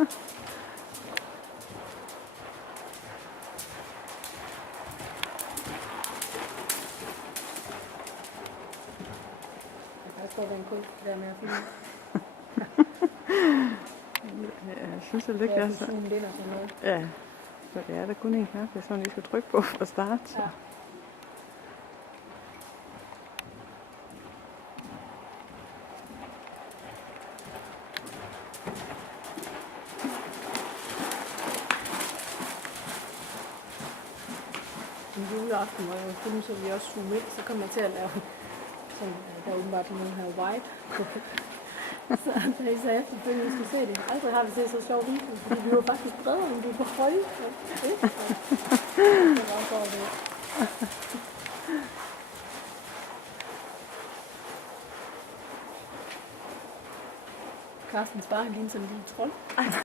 Jeg tror, det er en kunst, det der med at filme. Ja, jeg synes det lidt, Det er altså. at zoome ind og sådan noget. Ja, så det er der kun en knap, jeg sådan lige skal trykke på for at starte. Så. Ja. En juleaften, hvor jeg var filmet, så vi også zoome ind, så kom jeg til at lave sådan, der åbenbart nogen her white. Så da I sagde efterfølgende, at vi skulle se det, aldrig har vi set så sjov video, fordi vi var faktisk bredere, end vi var på højde. Det var også over det. Carstens far, han lignede sådan en lille trold.